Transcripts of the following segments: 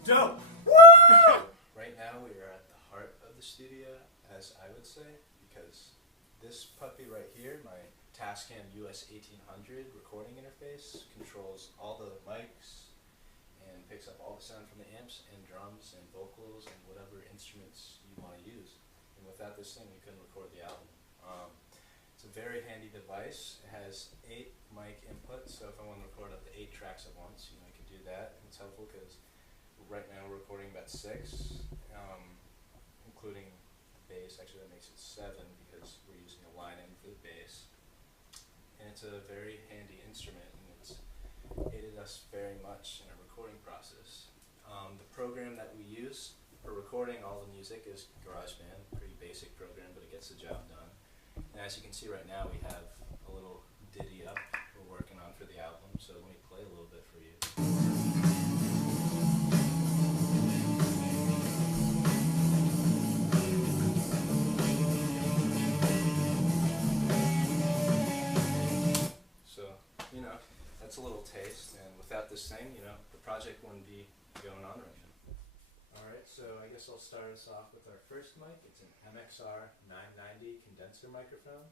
Dope! Woo! Right now we are at the heart of the studio, as I would say, because this puppy right here, my Tascam US 1800 recording interface, controls all the mics and picks up all the sound from the amps and drums and vocals and whatever instruments you want to use. And without this thing, we couldn't record the album. It's a very handy device. It has 8 mic inputs, so if I want to record up to 8 tracks at once, I can do that. And it's helpful because right now we're recording about 6, including the bass. Actually, that makes it 7 because we're using a line in for the bass. And it's a very handy instrument, and it's aided us very much in our recording process. The program that we use for recording all the music is GarageBand. Pretty basic program, but it gets the job done. And as you can see right now, we have a little ditty up we're working on for the album, so let me play a little bit for you. So, that's a little taste, and without this thing, the project wouldn't be going on right now. Alright, so I guess I'll start us off with our first mic. It's an MXR 990 condenser microphone.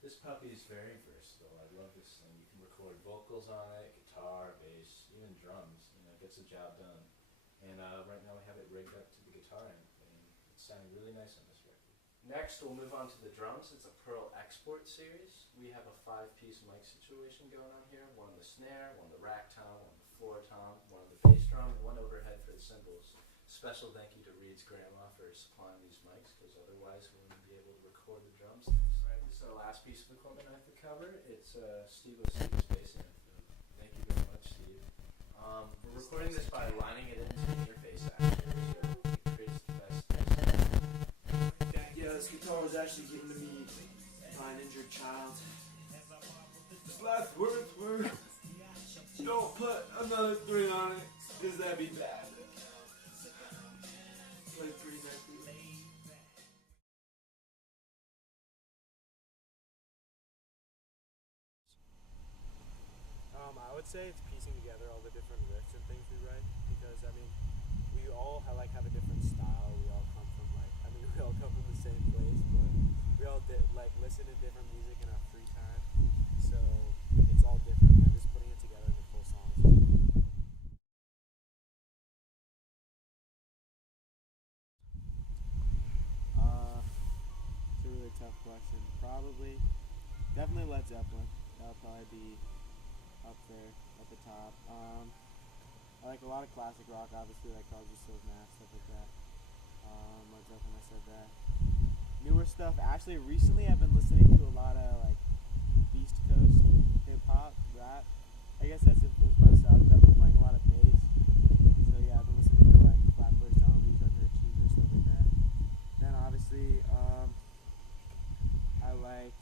This puppy is very versatile. I love this thing. You can record vocals on it, guitar, bass, even drums. It gets the job done. And right now we have it rigged up to the guitar amp, and it's sounding really nice on this record. Next, we'll move on to the drums. It's a Pearl Export series. We have a 5-piece mic situation going on here. One on the snare, one on the rack tom, one on the floor tom, one on the bass drum, and one overhead for the cymbals. Special thank you to Reed's grandma for supplying these mics, because otherwise we wouldn't be able to record the drums. Alright, this is our last piece of equipment I have to cover. It's Steve O'Sea's bass amp. Thank you very much, Steve. We're recording this by lining it into the interface actually, so it creates the best. Yeah, this guitar was actually given to me by an injured child. His last words were, "Don't put another 3 on it, because that'd be bad." Played pretty nicely. I would say it's piecing together all the different riffs and things we write, because we all have a different style. We all come from we all come from the same place, but we all listen to different music in our free time. So it's all different, and then just putting it together into full songs. It's a really tough question. Definitely Led Zeppelin. That'll probably be up there at the top. I like a lot of classic rock, obviously, like Crosby, Stills, Nash, stuff like that. Led Zeppelin, I said that. Newer stuff. Actually, recently I've been listening to a lot of Beast Coast hip hop, rap. I guess that's influenced by style, because I've been playing a lot of bass. So yeah, I've been listening to Flatbush Zombies, Underachiever, stuff like that. Then obviously, I like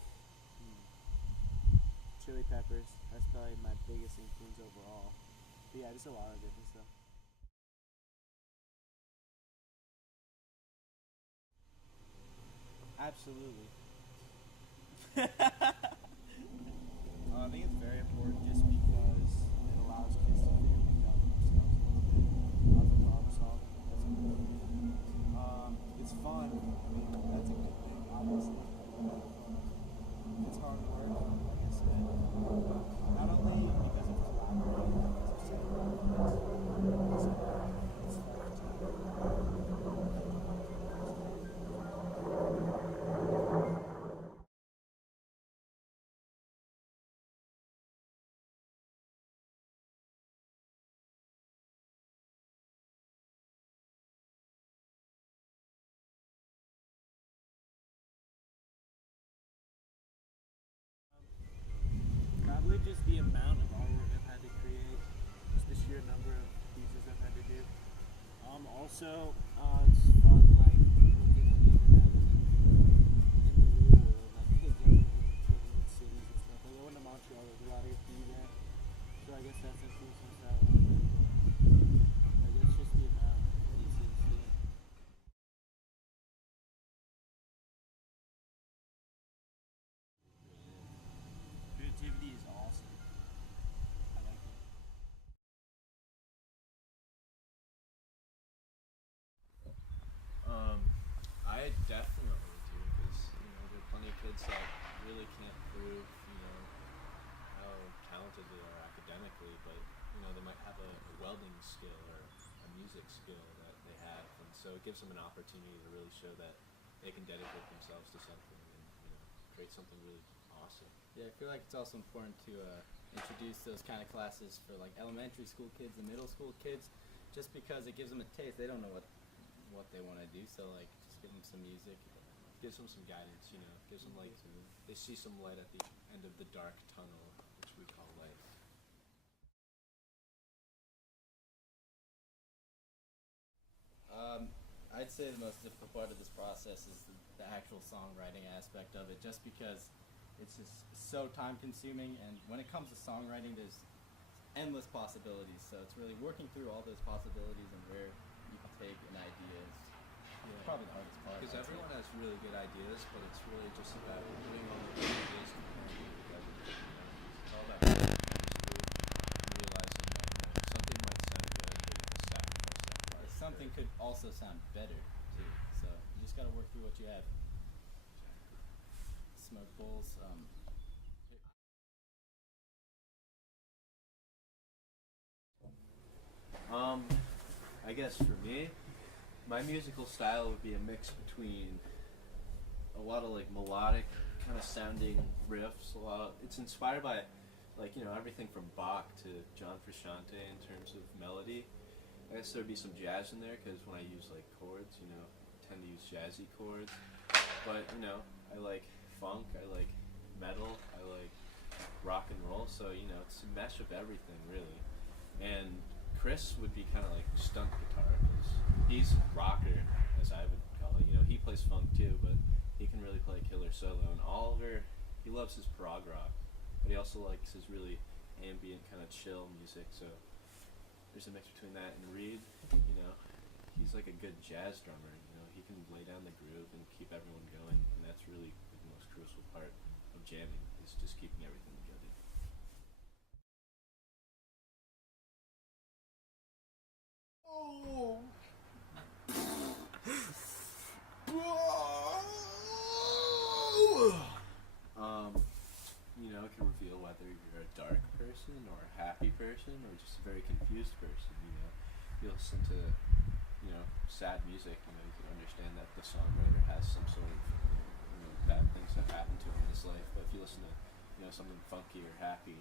Chili Peppers. That's probably my biggest influence overall. But yeah, just a lot of different stuff. Absolutely. I think it's very important just because it allows kids to figure things out for themselves a little bit. Lots of problem solving. That's important. It's fun. That's a good thing, obviously. It's hard work, like I said. Not only because of collaborating, because of it's fun too. Probably just the amount of artwork I've had to create, just the sheer number of pieces I've had to do. Also, it's fun looking on the internet in the real world, living in cities and stuff. I went to Montreal, there's a lot of graffiti there, so I guess that's influenced my style a little bit. But I guess just the amount of pieces. Yeah. Creativity is awesome. Definitely, dude, because there are plenty of kids that really can't prove how talented they are academically, but they might have a welding skill or a music skill that they have, and so it gives them an opportunity to really show that they can dedicate themselves to something and create something really awesome. Yeah, I feel like it's also important to introduce those kind of classes for like elementary school kids and middle school kids, just because it gives them a taste. They don't know what they want to do, so like just give them some music. Gives them some guidance, gives them like they see some light at the end of the dark tunnel, which we call life. I'd say the most difficult part of this process is the actual songwriting aspect of it, just because it's just so time consuming, and when it comes to songwriting there's endless possibilities, so it's really working through all those possibilities and where you can take an idea is probably the hardest part. Because everyone has really good ideas, but it's really just about putting all the good ideas together. It's all about realizing that something might sound good, but you have to sacrifice that part. Something could also sound better too, so you just gotta work through what you have. Smoke bowls. I guess for me, my musical style would be a mix between a lot of like melodic kind of sounding riffs. It's inspired by everything from Bach to John Frusciante in terms of melody. I guess there'd be some jazz in there because when I use like chords, I tend to use jazzy chords. But I like funk, I like metal, I like rock and roll. So it's a mesh of everything really. And Chris would be kind of like stunt guitar because he's rocker, as I would call it. He plays funk too, but he can really play killer solo. And Oliver, he loves his prog rock, but he also likes his really ambient kind of chill music. So there's a mix between that. And Reed, he's like a good jazz drummer. He can lay down the groove and keep everyone going, and that's really the most crucial part of jamming, is just keeping everything together. It can reveal whether you're a dark person or a happy person or just a very confused person. You listen to, sad music, you can understand that the songwriter has some sort of, bad things that happen to him in his life. But if you listen to, something funky or happy,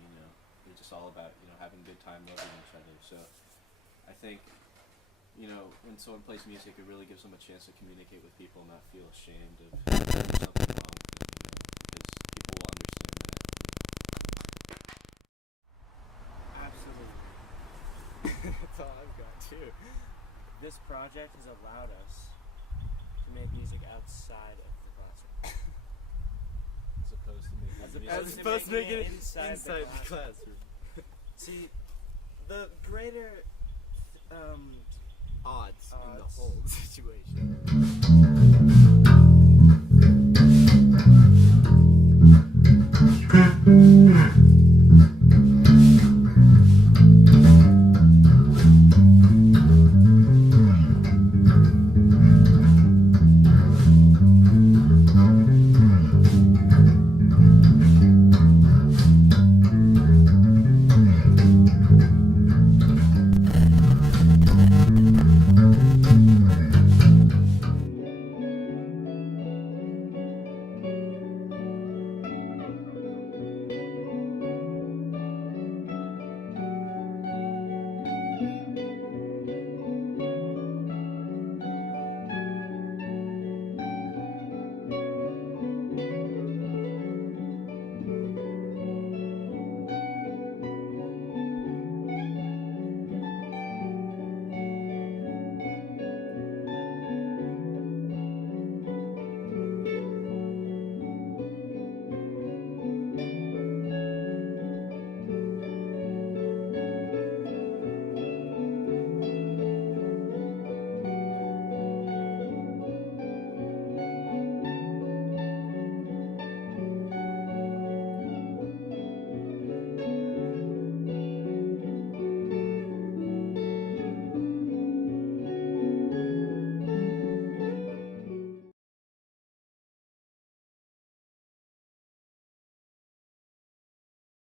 they're just all about, having a good time, loving each other. So I think, when someone plays music, it really gives them a chance to communicate with people and not feel ashamed of doing something wrong, because people will understand that. Absolutely. That's all I've got too. This project has allowed us to make music outside of the classroom. As opposed to making As opposed to making it inside the classroom. See, the greater Odds in the whole situation.